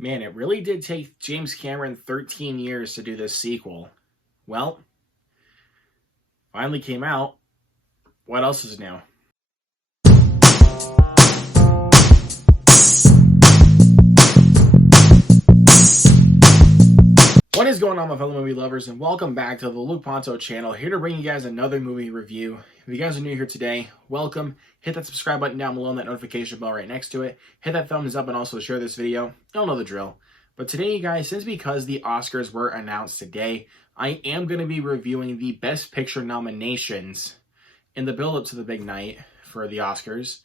Man, it really did take James Cameron 13 years to do this sequel. Well, finally came out. What else is new? What is going on, my fellow movie lovers, and welcome back to the Luke Ponto channel, here to bring you guys another movie review. If you guys are new here today, welcome. Hit that subscribe button down below and that notification bell right next to it. Hit that thumbs up and also share this video. You'll know the drill. But today, you guys, because the Oscars were announced today, I am going to be reviewing the Best Picture nominations in the build-up to the big night for the Oscars.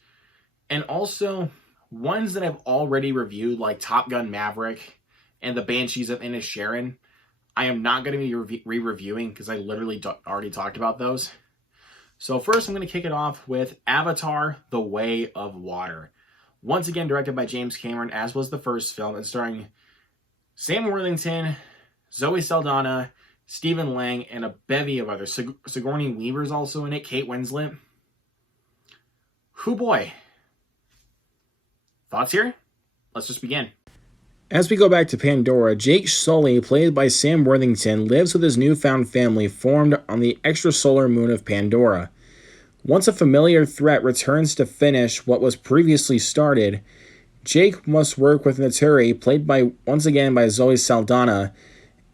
And also, ones that I've already reviewed, like Top Gun Maverick and The Banshees of Inisherin. I am not going to be re-reviewing because I literally already talked about those. So first, I'm going to kick it off with Avatar: The Way of Water. Once again, directed by James Cameron, as was the first film, and starring Sam Worthington, Zoe Saldana, Stephen Lang, and a bevy of others. Sigourney Weaver's also in it, Kate Winslet. Hoo boy. Thoughts here? Let's just begin. As we go back to Pandora, Jake Sully, played by Sam Worthington, lives with his newfound family formed on the extrasolar moon of Pandora. Once a familiar threat returns to finish what was previously started, Jake must work with Naturi, played once again by Zoe Saldana,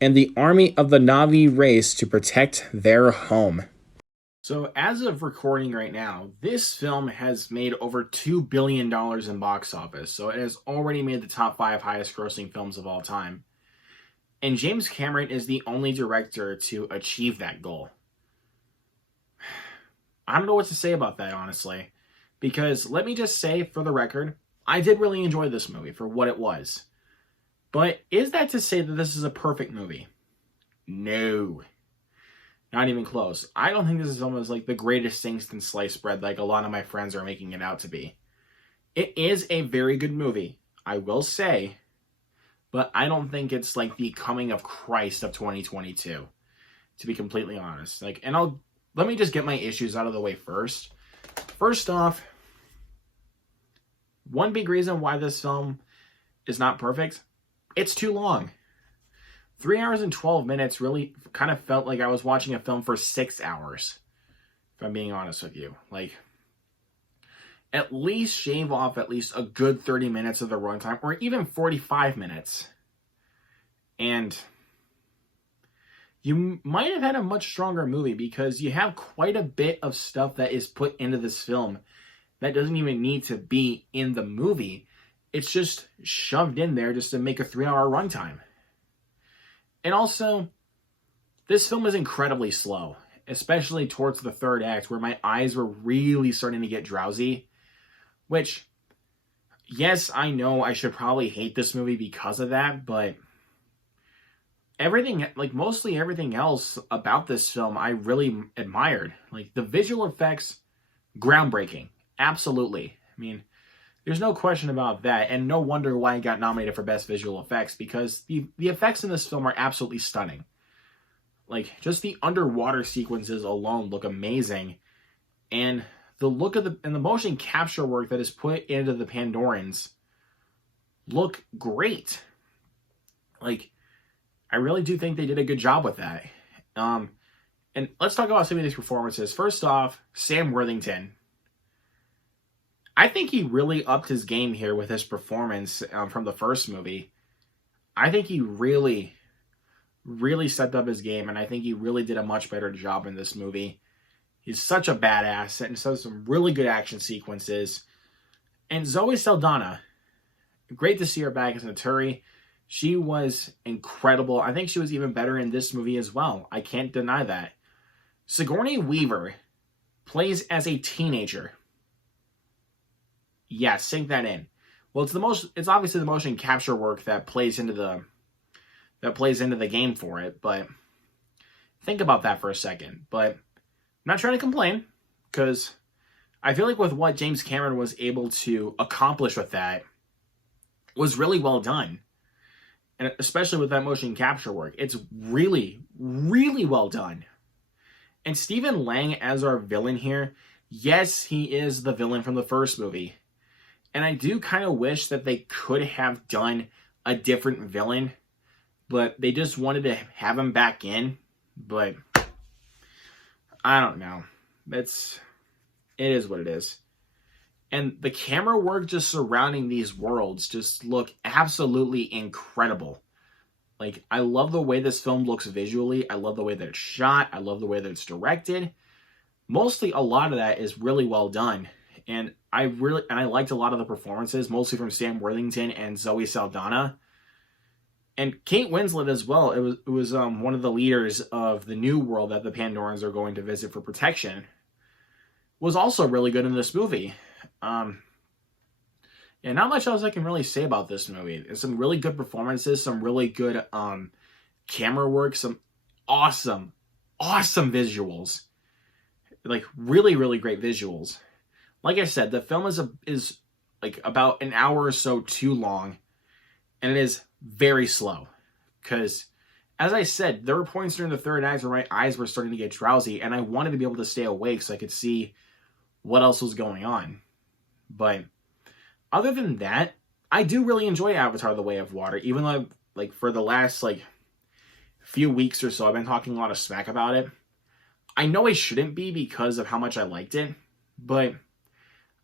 and the army of the Na'vi race to protect their home. So as of recording right now, this film has made over $2 billion in box office. So it has already made the top 5 highest grossing films of all time. And James Cameron is the only director to achieve that goal. I don't know what to say about that, honestly. Because let me just say, for the record, I did really enjoy this movie for what it was. But is that to say that this is a perfect movie? No. Not even close. I don't think this is almost like the greatest thing since sliced bread like a lot of my friends are making it out to be. It is a very good movie, I will say, but I don't think it's like the coming of Christ of 2022, to be completely honest. Let me just get my issues out of the way first. First off, one big reason why this film is not perfect, it's too long. 3 hours and 12 minutes really kind of felt like I was watching a film for 6 hours, if I'm being honest with you. Like, at least shave off at least a good 30 minutes of the runtime, or even 45 minutes. And you might have had a much stronger movie because you have quite a bit of stuff that is put into this film that doesn't even need to be in the movie. It's just shoved in there just to make a 3-hour runtime. And also, this film is incredibly slow, especially towards the third act, where my eyes were really starting to get drowsy. Which, yes, I know I should probably hate this movie because of that, but mostly everything else about this film I really admired. Like, the visual effects, groundbreaking. Absolutely. I mean, there's no question about that, and no wonder why it got nominated for Best Visual Effects, because the effects in this film are absolutely stunning. Like, just the underwater sequences alone look amazing, and the look of the motion capture work that is put into the Pandorans look great. Like, I really do think they did a good job with that. And let's talk about some of these performances. First off, Sam Worthington. I think he really upped his game here with his performance from the first movie. I think he really, really stepped up his game, and I think he really did a much better job in this movie. He's such a badass, and does some really good action sequences. And Zoe Saldana, great to see her back as Naturi. She was incredible. I think she was even better in this movie as well. I can't deny that. Sigourney Weaver plays as a teenager. Yeah, sink that in. Well, it's obviously the motion capture work that plays into the game for it, but think about that for a second. But I'm not trying to complain, because I feel like with what James Cameron was able to accomplish with that was really well done. And especially with that motion capture work, it's really, really well done. And Stephen Lang as our villain here, yes, he is the villain from the first movie. And I do kind of wish that they could have done a different villain, but they just wanted to have him back in. But I don't know. It is what it is. And the camera work just surrounding these worlds just look absolutely incredible. Like, I love the way this film looks visually. I love the way that it's shot. I love the way that it's directed. Mostly, a lot of that is really well done. And I liked a lot of the performances, mostly from Sam Worthington and Zoe Saldana. And Kate Winslet as well. It was one of the leaders of the new world that the Pandorans are going to visit for protection. Was also really good in this movie. Yeah, not much else I can really say about this movie. There's some really good performances, some really good camera work, some awesome visuals. Like, really, really great visuals. Like I said, the film is like about an hour or so too long, and it is very slow. Because, as I said, there were points during the third act where my eyes were starting to get drowsy, and I wanted to be able to stay awake so I could see what else was going on. But other than that, I do really enjoy Avatar: The Way of Water, even though, like, for the last, like, few weeks or so, I've been talking a lot of smack about it. I know I shouldn't be because of how much I liked it, but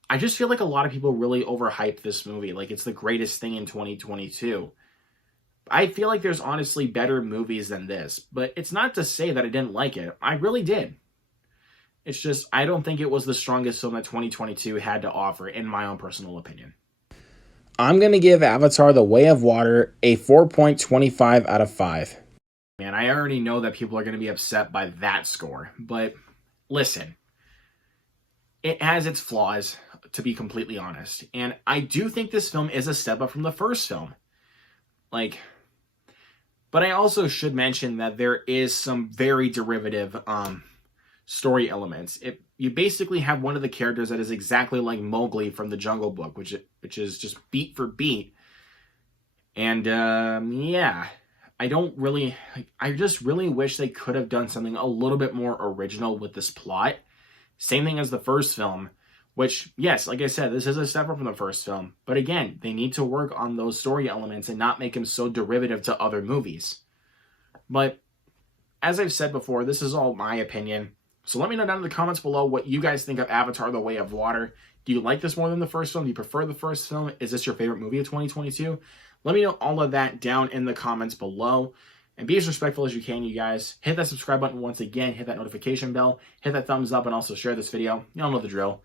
I just feel like a lot of people really overhype this movie, like it's the greatest thing in 2022. I feel like there's honestly better movies than this, but it's not to say that I didn't like it. I really did. It's just, I don't think it was the strongest film that 2022 had to offer, in my own personal opinion. I'm going to give Avatar: The Way of Water a 4.25 out of 5. Man, I already know that people are going to be upset by that score, but listen, it has its flaws, to be completely honest, and I do think this film is a step up from the first film. Like, but I also should mention that there is some very derivative story elements. You basically have one of the characters that is exactly like Mowgli from the Jungle Book, which is just beat for beat. And yeah, I just really wish they could have done something a little bit more original with this plot. Same thing as the first film, which, yes, like I said, this is a step up from the first film. But again, they need to work on those story elements and not make them so derivative to other movies. But as I've said before, this is all my opinion. So let me know down in the comments below what you guys think of Avatar: The Way of Water. Do you like this more than the first film? Do you prefer the first film? Is this your favorite movie of 2022? Let me know all of that down in the comments below. And be as respectful as you can, you guys. Hit that subscribe button once again. Hit that notification bell. Hit that thumbs up and also share this video. Y'all know the drill.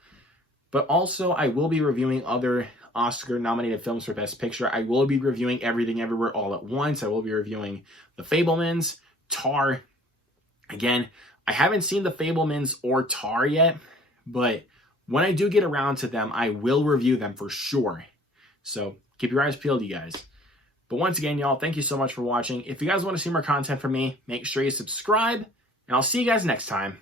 But also, I will be reviewing other Oscar-nominated films for Best Picture. I will be reviewing Everything Everywhere All at Once. I will be reviewing The Fabelmans, Tar. Again, I haven't seen The Fabelmans or Tar yet, but when I do get around to them, I will review them for sure. So keep your eyes peeled, you guys. But once again, y'all, thank you so much for watching. If you guys want to see more content from me, make sure you subscribe, and I'll see you guys next time.